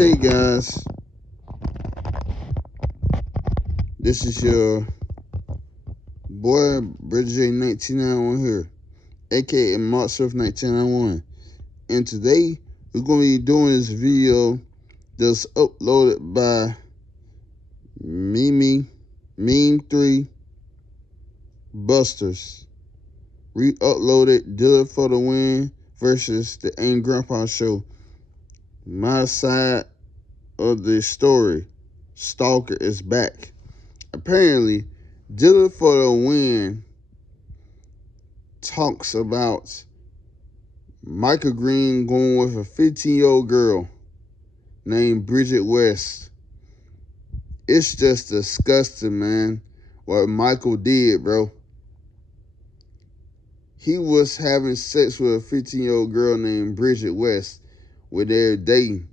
Okay, guys, this is your boy Bridget J 1991 here, aka Mark Surf 1991, and today we're going to be doing this video that's uploaded by Meme3 Busters. Re-uploaded Dylanisftw for the win versus the TheAGPshow. My side of the story, Stalker is back. Apparently, Dylanisftw for the win talks about Michael Green going with a 15-year-old girl named Bridget West. It's just disgusting, man, what Michael did, bro. He was having sex with a 15-year-old girl named Bridget West when they were dating.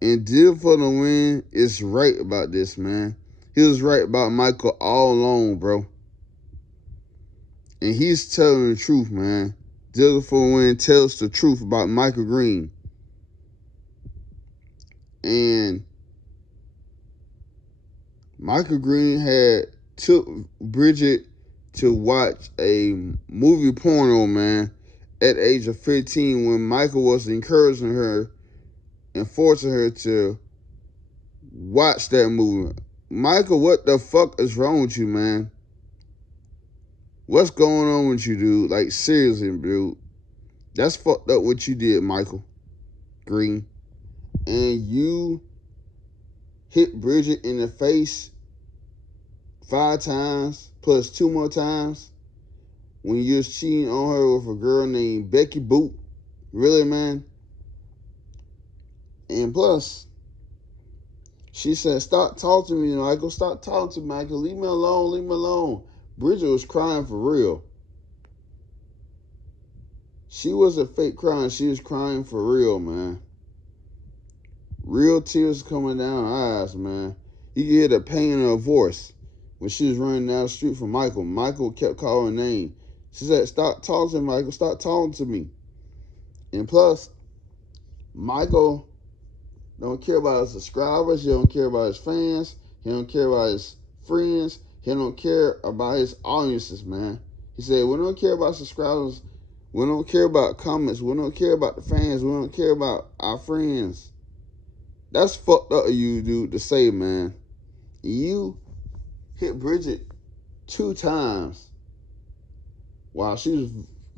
And Dylanisftw for the win is right about this, man. He was right about Michael all along, bro. And he's telling the truth, man. Dylanisftw for the win tells the truth about Michael Green. And Michael Green took Bridget to watch a movie porno, man, at the age of 15 when Michael was encouraging her and forcing her to watch that movie. Michael, what the fuck is wrong with you, man? What's going on with you, dude? Like, seriously, dude. That's fucked up what you did, Michael Green. And you hit Bridget in the face 5 times, plus 2 more times, when you was cheating on her with a girl named Becky Boot. Really, man? And plus, she said, stop talking to me, Michael. Stop talking to me, Michael. Leave me alone. Leave me alone. Bridget was crying for real. She wasn't fake crying. She was crying for real, man. Real tears coming down her eyes, man. You could hear the pain in her voice when she was running down the street from Michael. Michael kept calling her name. She said, stop talking to me, Michael. Stop talking to me. And plus, Michael don't care about his subscribers. He don't care about his fans. He don't care about his friends. He don't care about his audiences, man. He said, we don't care about subscribers. We don't care about comments. We don't care about the fans. We don't care about our friends. That's fucked up of you, dude, to say, man. You hit Bridget 2 times while she was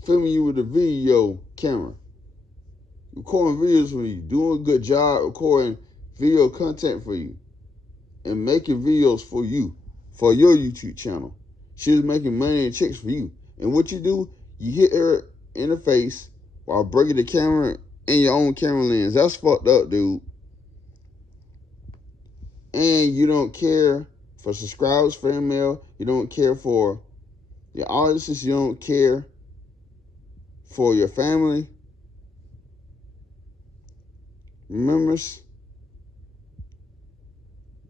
filming you with a video camera. Recording videos for you. Doing a good job recording video content for you. And making videos for you. For your YouTube channel. She was making money and checks for you. And what you do, you hit her in the face while breaking the camera in your own camera lens. That's fucked up, dude. And you don't care for subscribers, fan mail. You don't care for your audiences. You don't care for your family. Remember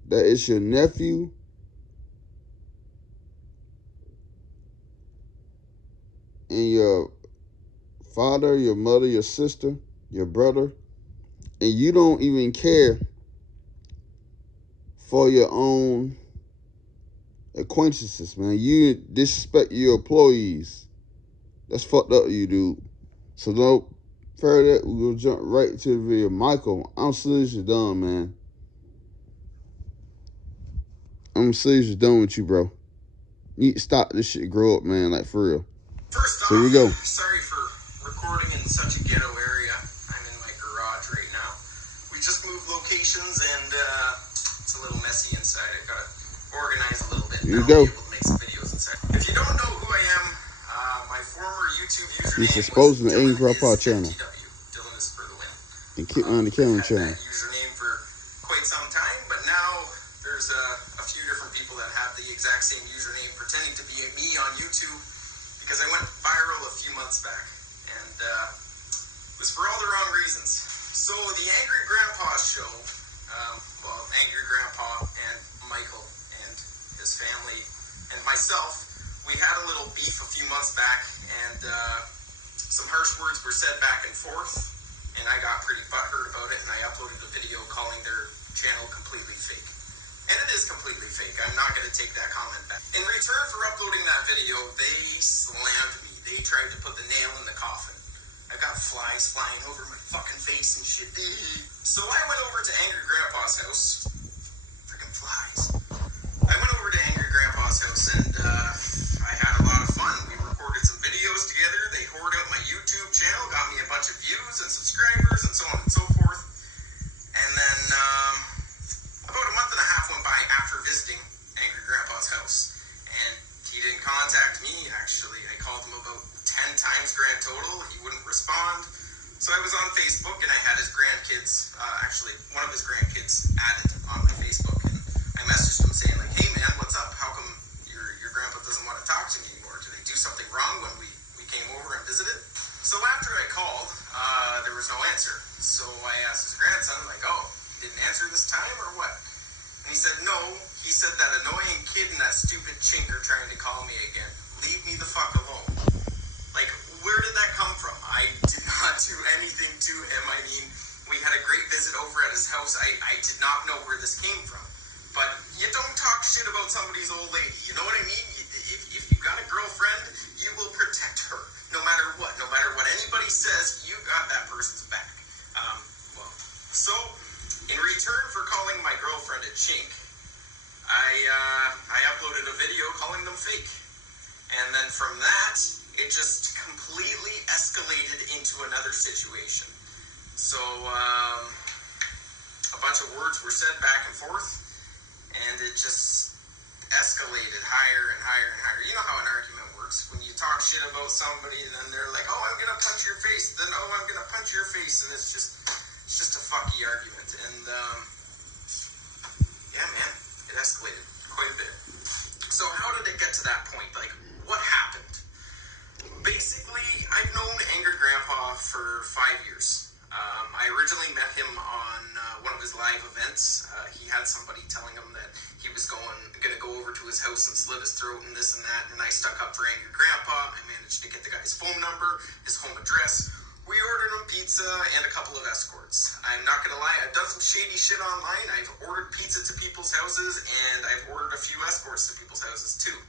that it's your nephew and your father, your mother, your sister, your brother, and you don't even care for your own acquaintances, man. You disrespect your employees. That's fucked up, you dude. So don't further, we'll jump right to the video. Michael, I'm seriously done, man. I'm seriously done with you, bro. You need to stop this shit, grow up, man, like for real. First off, so here we go. Sorry for recording in such a ghetto area. I'm in my garage right now. We just moved locations and it's a little messy inside. I've got to organize a little bit. Here we go. I'll be able to make some videos inside. If you don't know who I am, my former YouTube username He's exposing the TheAGPshow channel. Dylanisftw for the win. And keep on the camera channel. I've had that username for quite some time, but now there's a few different people that have the exact same username pretending to be me on YouTube. Because I went viral a few months back, and it was for all the wrong reasons. So the Angry Grandpa show, Angry Grandpa and Michael and his family and myself, we had a little beef a few months back, and some harsh words were said back and forth, and I got pretty butthurt about it, and I uploaded a video calling their channel completely fake. And it is completely fake. I'm not going to take that comment back. In return for uploading that video, they slammed me. They tried to put the nail in the coffin. I got flies flying over my fucking face and shit. So I went over to Angry Grandpa's house. Freaking flies. I went over to Angry Grandpa's house and I had a lot of fun. We recorded some videos together. They hoard out my YouTube channel, got me a bunch of views and subscribers and so on and so forth. And then about a month and a half went by after visiting Angry Grandpa's house. And he didn't contact me, actually. I called him about 10 times grand total. He wouldn't respond. So I was on Facebook and I had his grandkids, actually one of his grandkids added on my Facebook. And I messaged him saying like, hey man, what's up? How come your grandpa doesn't want to talk to me anymore? Did they do something wrong when we came over and visited? So after I called, there was no answer. So I asked his grandson, like, oh, he didn't answer this time or what? And he said, no. He said that annoying kid and that stupid chink are trying to call me again. Leave me the fuck alone. Like, where did that come from? I did not do anything to him. I mean, we had a great visit over at his house. I did not know where this came from. But you don't talk shit about somebody's old lady. You know what I mean? If you got a girlfriend, you will protect her. No matter what. No matter what anybody says, you got that person's back. So, in return for calling my girlfriend a chink, I uploaded a video calling them fake. And then from that, it just completely escalated into another situation. So, a bunch of words were said back and forth, and it just escalated higher and higher and higher. You know how an argument works. When you talk shit about somebody, then they're like, oh, I'm going to punch your face. Then, oh, I'm going to punch your face. And it's just a fucky argument. And, yeah, man, it escalated quite a bit. So how did it get to that point? Like, what happened? Basically, I've known Angry Grandpa for 5 years. I originally met him on one of his live events. He had somebody telling him that he was going to go over to his house and slit his throat and this and that, and I stuck up for Angry Grandpa. I managed to get the guy's phone number, his home address. We ordered him pizza and a couple of escorts. I'm not going to lie, I've done some shady shit online. I've ordered pizza to people's houses, and I've ordered a few escorts to people's houses too.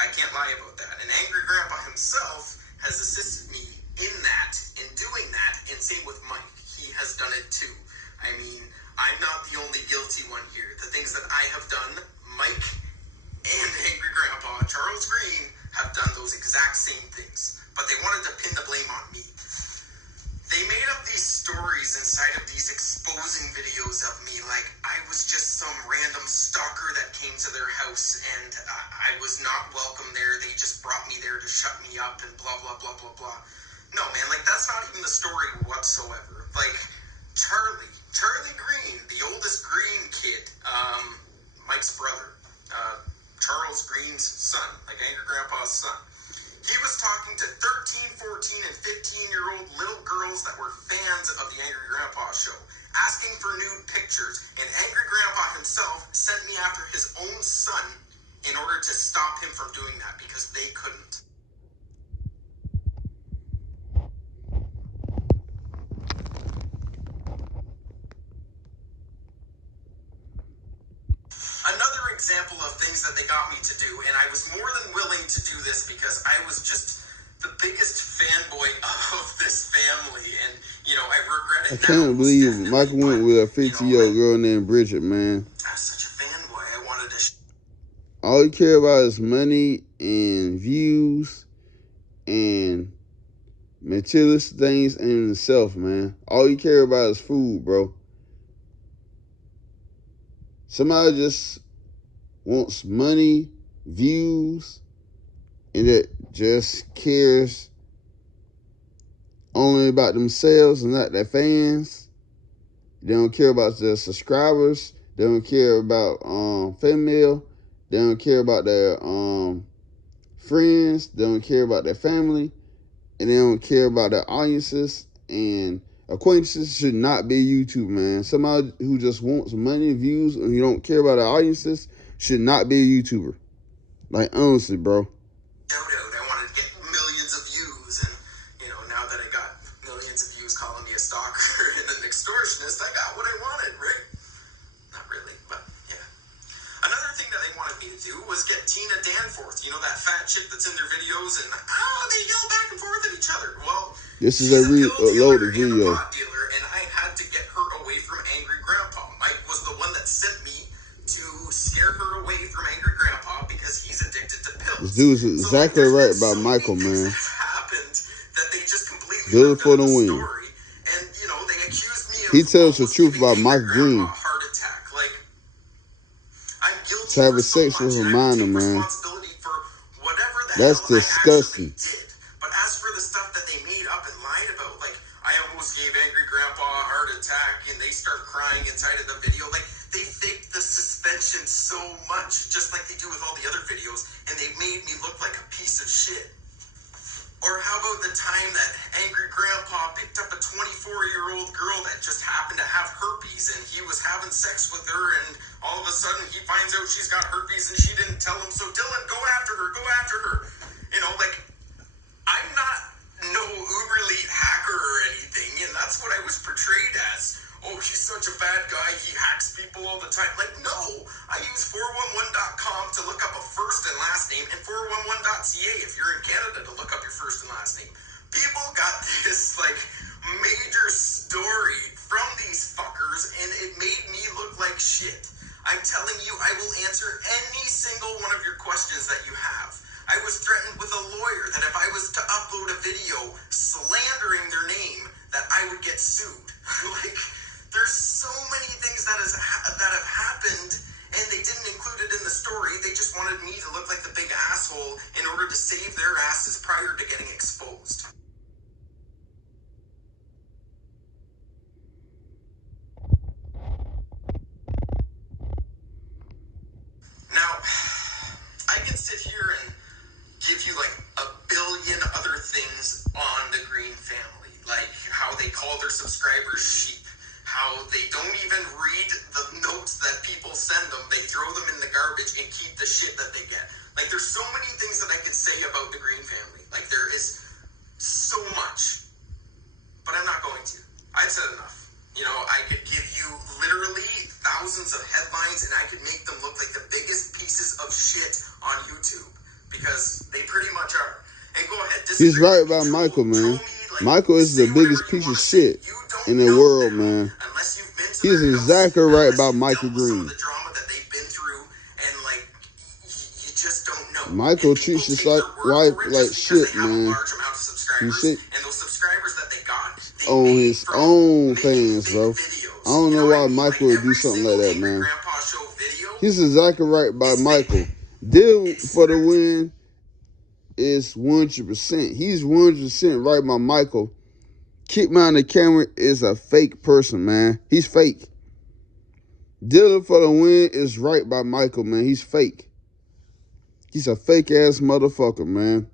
I can't lie about that. And Angry Grandpa himself has assisted me in doing that, and same with Mike. He has done it too. I mean, I'm not the only guilty one here. The things that I have done, Mike and Angry Grandpa, Charles Green, have done those exact same things. But they wanted to pin the blame on me. They made up these stories inside of these exposing videos of me like I was just some random stalker that came to their house and I was not welcome there. They just brought me there to shut me up and blah, blah, blah, blah, blah. No, man, like that's not even the story whatsoever. Like Charlie Green, the oldest Green kid, Mike's brother, Charles Green's son, like Angry Grandpa's son. He was talking to 13, 14, and 15-year-old little girls that were fans of the Angry Grandpa show, asking for nude pictures, and Angry Grandpa himself sent me after his own son in order to stop him from doing that because they couldn't. Another example of things that they got me to do, and I was more than willing to do this because I was just the biggest fanboy of this family, and, you know, I regret it now. I can't believe Michael went with a 50-year-old girl named Bridget, man. I was such a fanboy, I wanted to... All he cared about is money and views and materialistic things in himself, man. All he cared about is food, bro. Somebody just wants money, views, and that just cares only about themselves and not their fans. They don't care about their subscribers. They don't care about female. They don't care about their friends. They don't care about their family. And they don't care about their audiences. And acquaintances should not be YouTube, man. Somebody who just wants money, views, and you don't care about their audiences should not be a YouTuber. Like, honestly, bro. I wanted to get millions of views, and, you know, now that I got millions of views calling me a stalker and an extortionist, I got what I wanted, right? You know that fat chick that's in their videos and they yell back and forth at each other. Well, This is she's a a pill dealer reloaded and a video. pot dealer, and I had to get her away from Angry Grandpa. Mike was the one that sent me to scare her away from Angry Grandpa because he's addicted to pills. This dude's exactly right about Michael, man. Happened that they just completely Dealer left for out the of the win. story, and they accused me of He tells the almost truth giving about Angry Mike Grandpa Green. a heart attack. Like, I'm guilty Having for so sex much, with a and I will minor, take man. responsibility for whatever the That's hell disgusting. I actually did. But as for the stuff that they made up and lied about, like, I almost gave Angry Grandpa a heart attack, and they start crying inside of the video, like, they faked the suspension so much, just like they do with all the other videos, and they made me look like a piece of shit. Or how about the time that Angry Grandpa picked up a 24-year-old girl that just happened to have herpes, and he was having sex with her, and all of a sudden he finds out she's got herpes and she didn't tell him, so Dylan, go after her. Like, I'm not no uber elite hacker or anything, and that's what I was portrayed as. Oh, he's such a bad guy, he hacks people all the time. Like, no, I use 411.com to look up a first and last name, and 411.ca if you're in Canada to look up your first and last name. People got this, like, major story from these fuckers, and it made me look like shit. I'm telling you, I will answer any single one of your questions that you have. I was threatened with a lawyer that if I was to upload a video slandering their name, that I would get sued. Like, there's so many things that have happened, and they didn't include it in the story. They just wanted me to look like the big asshole in order to save their asses prior to getting exposed. Now, I can sit here and give you like a billion other things on the Green family, like how they call their subscribers sheep, how they don't even read the notes that people send them, they throw them in the garbage and keep the shit that they get. Like, there's so many things that I could say about the Green family. Like, there is so much, but I'm not going to. I've said enough. I could give you literally thousands of headlines, and I could make them look like the biggest pieces of shit on YouTube, because they pretty much are. And go ahead. He's right about Michael, man. Michael is the biggest piece of shit in the world, man. He's exactly right about Michael Green. Michael treats his wife like shit, man. He shit on his own fans, bro. I don't know why Michael would do something like that, man. He's exactly right by Michael. Deal for the win is 100%. He's 100% right by Michael. Keep mind the camera is a fake person, man. He's fake. Dealing for the win is right by Michael, man. He's fake. He's a fake-ass motherfucker, man,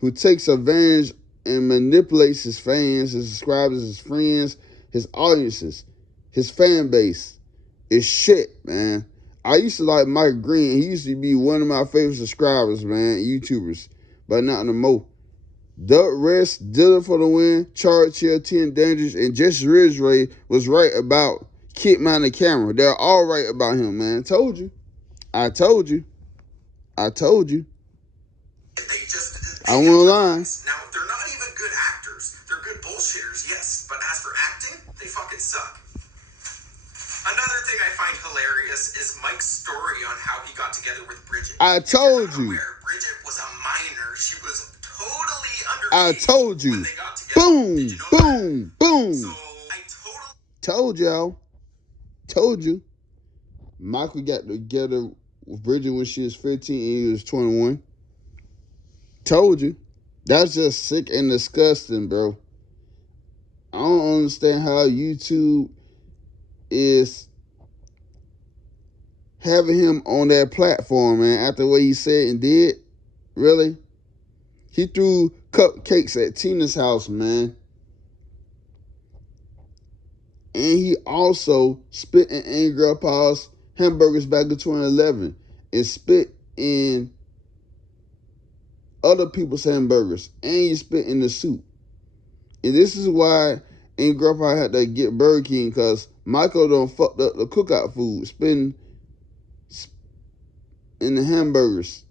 who takes advantage and manipulates his fans, his subscribers, his friends, his audiences, his fan base. It's shit, man. I used to like Mike Green. He used to be one of my favorite subscribers, man, YouTubers, but not no more. Duck Rest, Dylan for the win, Charge Hill, 10 Dangers, and Jesse Ridgway was right about Kid Mind the Camera. They're all right about him, man. Told you. I told you. I told you. I won't lie. Now, they're not even good actors. They're good bullshitters, yes. But as for acting, they fucking suck. Another thing I find hilarious is Mike's story on how he got together with Bridget. I told you. Bridget was a minor. She was totally underage. I told you. When they got together. Boom, Did you know boom, that? boom. So, I told y'all. Told you. Michael got together with Bridget when she was 15 and he was 21. Told you. That's just sick and disgusting, bro. I don't understand how YouTube is having him on that platform, man, after what he said and did. Really? He threw cupcakes at Tina's house, man. And he also spit in Angry Grandpa's hamburgers back in 2011 and spit in other people's hamburgers. And he spit in the soup. And this is why Angry Grandpa had to get Burger King, because Michael done fucked up the cookout food, spitting in the hamburgers.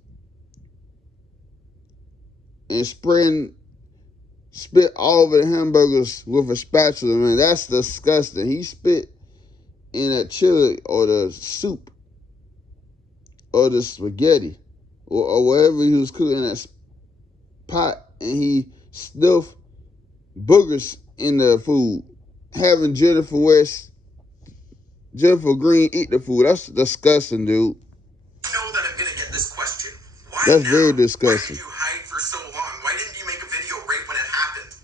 and spit all over the hamburgers with a spatula, man. That's disgusting. He spit in that chili or the soup or the spaghetti or whatever he was cooking in that pot, and he stuffed boogers in the food. Having Jennifer Green eat the food. That's disgusting, dude. I know that I'm going to get this question. Why That's now? very disgusting. Why did you hide for so long? Why didn't you make a video right when it happened?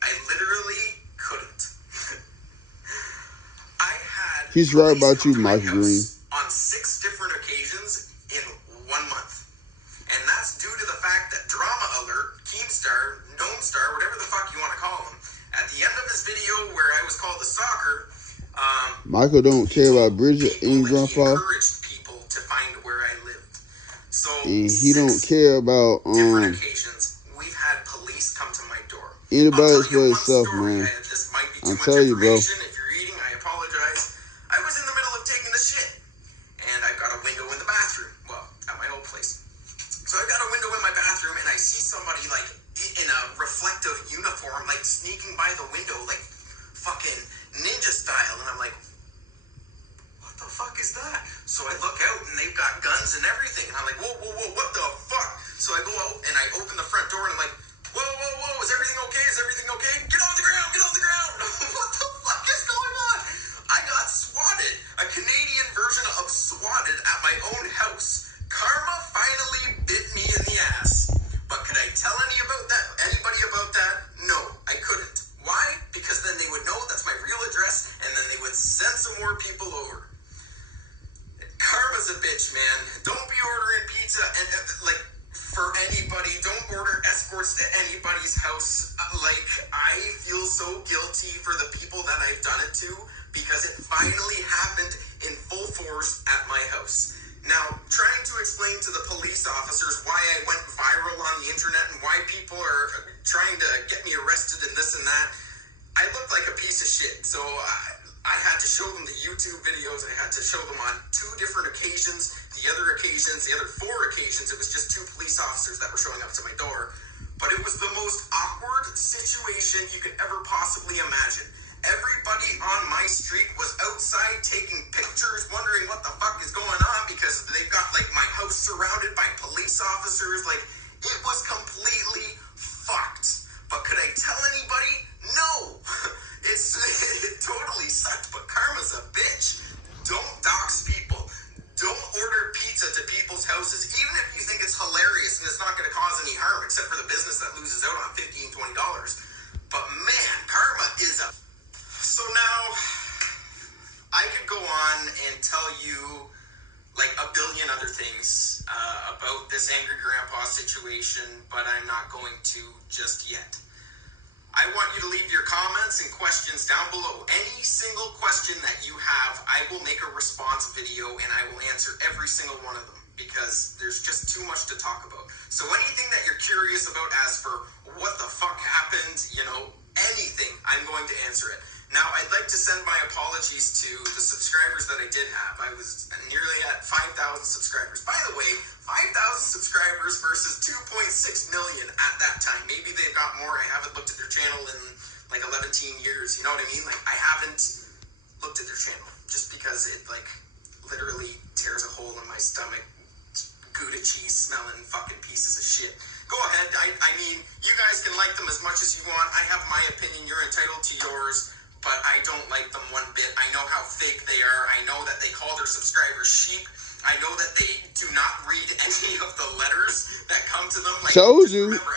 I literally couldn't. I had He's right about you, Michael Green. On 6 different occasions in 1 month. And that's due to the fact that Drama Alert, Keemstar, Gnome Star, whatever the fuck you want to call him, at the end of his video where I was called a stalker, Michael don't care about Bridget and Grandpa. He encouraged people to find where I lived. So and he don't care about different occasions we've had police come to my door. Anybody's for himself, man. This might be I'm too much telling you, bro. information. If you're eating, I apologize. I was in the middle of taking a shit, and I've got a window in the bathroom. Well, at my old place. So I got a window in my bathroom, and I see somebody like in a reflective uniform, like sneaking by the window, like fucking ninja style, and I'm like, what the fuck is that? So I look out, and they've got guns and everything, and I'm like, whoa, what the fuck? So I go out, and I open the front door, and I'm like, whoa, is everything okay? Is everything okay? Get on the ground! What the fuck is going on? I got swatted, a Canadian version of swatted at my own house. Karma finally bit me in the ass. But could I tell anybody about that? No, I couldn't. Why? Because then they would know that's my real address, and then they would send some more people over. Karma's a bitch, man. Don't be ordering pizza and for anybody. Don't order escorts to anybody's house. I feel so guilty for the people that I've done it to, because it finally happened in full force at my house. Now, trying to explain to the police officers why I went viral on the internet and why people are trying to get me arrested and this and that, I looked like a piece of shit. So I had to show them the YouTube videos. I had to show them on 2 different occasions. The other 4 occasions, it was just 2 police officers that were showing up to my door. But it was the most awkward situation you could ever possibly imagine. Everybody on my street was outside taking pictures, wondering what the fuck is going on, because they've got my house surrounded by police officers. It was completely fucked. But could I tell anybody? No. It totally sucked, but karma's a bitch. Don't dox people. Don't order pizza to people's houses, even if you think it's hilarious and it's not going to cause any harm, except for the business that loses out on $15, $20. But man, karma is a... So now, I could go on and tell you a billion other things about this angry grandpa situation, but I'm not going to just yet. I want you to leave your comments and questions down below. Any single question that you have, I will make a response video and I will answer every single one of them, because there's just too much to talk about. So anything that you're curious about as for what the fuck happened, anything, I'm going to answer it. Now, I'd like to send my apologies to the subscribers that I did have. I was nearly at 5,000 subscribers. By the way, 5,000 subscribers versus 2.6 million at that time. Maybe they've got more. I haven't looked at their channel in 11 years. You know what I mean? I haven't looked at their channel just because it literally tears a hole in my stomach. Gouda cheese smelling fucking pieces of shit. Go ahead. I mean, you guys can like them as much as you want. I have my opinion. You're entitled to yours. But I don't like them one bit. I know how fake they are. I know that they call their subscribers sheep. I know that they do not read any of the letters that come to them.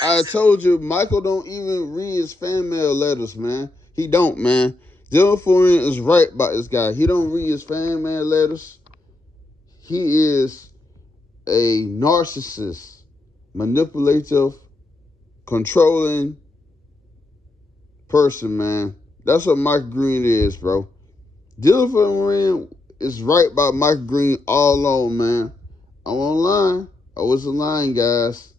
I told you, Michael don't even read his fan mail letters, man. He don't, man. Dylanisftw is right about this guy. He don't read his fan mail letters. He is a narcissist, manipulative, controlling person, man. That's what Michael Green is, bro. Dylanisftw is right about Michael Green all along, man. I wasn't lying. I wasn't lying, guys.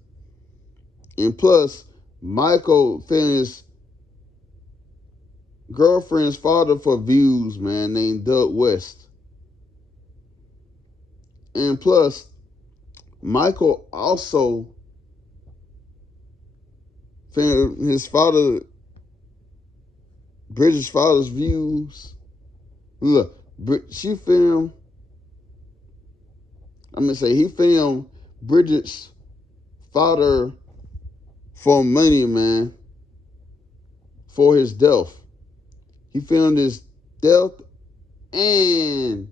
And plus, Michael finished girlfriend's father for views, man, named Doug West. And plus, Michael also his father, Bridget's father's views. Look, he filmed Bridget's father for money, man, for his death. He filmed his death, and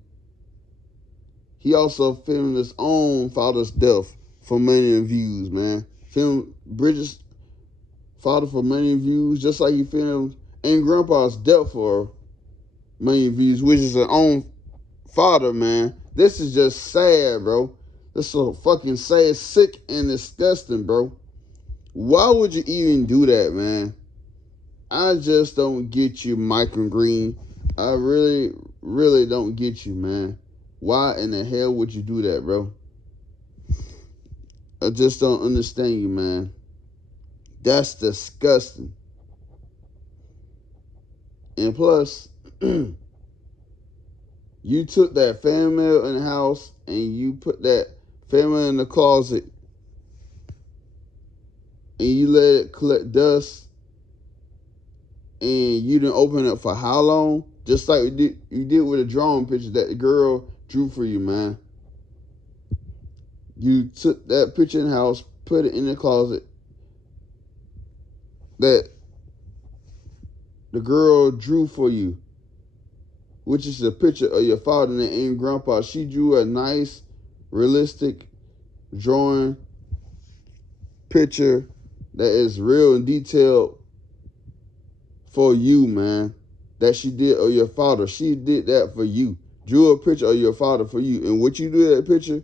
he also filmed his own father's death for money and views, man. Filmed Bridget's father for money and views, just like he filmed Aunt Grandpa's death for money and views, which is his own father, man. This is just sad, bro. This is so fucking sad, sick, and disgusting, bro. Why would you even do that, man? I just don't get you, Michael Green. I really, really don't get you, man. Why in the hell would you do that, bro? I just don't understand you, man. That's disgusting. And plus, you took that fan mail in the house and you put that fan mail in the closet and you let it collect dust and you didn't open it for how long? Just like you did with a drawing picture that the girl drew for you, man. You took that picture in the house, put it in the closet that the girl drew for you, which is a picture of your father and Aunt Grandpa. She drew a nice, realistic drawing picture that is real and detailed for you, man. That she did of your father. She did that for you. Drew a picture of your father for you. And what you do with that picture,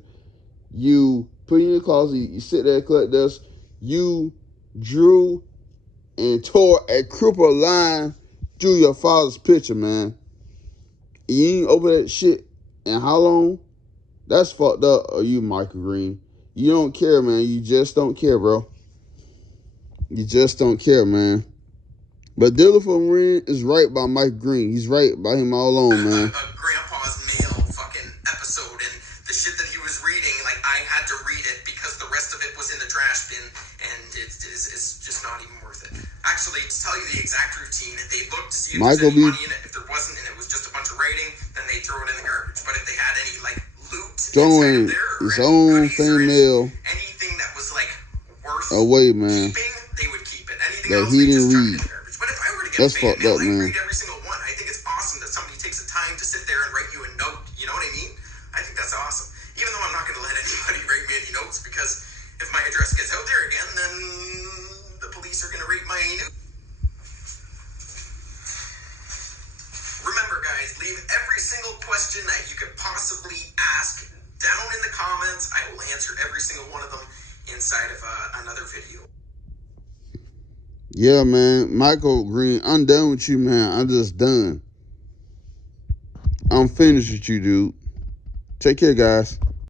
you put it in your closet, you sit there and collect dust. You drew and tore a crippled line through your father's picture, man. You ain't open that shit in how long? That's fucked up of you, Michael Green. You don't care, man. You just don't care, bro. You just don't care, man. But Dylanisftw is right by Mike Green. He's right by him all along, man. Grandpa's mail fucking episode, and the shit that he was reading, like, I had to read it because the rest of it was in the trash bin, and it's just not even worth it. Actually, to tell you the exact routine, they looked to see if there's any money in it. If there wasn't, and it was just a bunch of writing, then they throw it in the garbage. But if they had any, like, loot inside of there, or his any own goodies, or female anything that was, like, worth away, man, keeping, they would keep it. Anything that else, he they didn't just chuck read. it in the garbage. But if I were to get That's fan fucked mail, up, I'd man. read every single one. I think it's awesome that somebody takes the time to sit there and write you a note. You know what I mean? I think that's awesome. Even though I'm not going to let anybody write me any notes, because if my address gets out there again, then the police are going to rate my note. Remember, guys, leave every single question that you could possibly ask down in the comments. I will answer every single one of them inside of another video. Yeah, man. Michael Green, I'm done with you, man. I'm just done. I'm finished with you, dude. Take care, guys.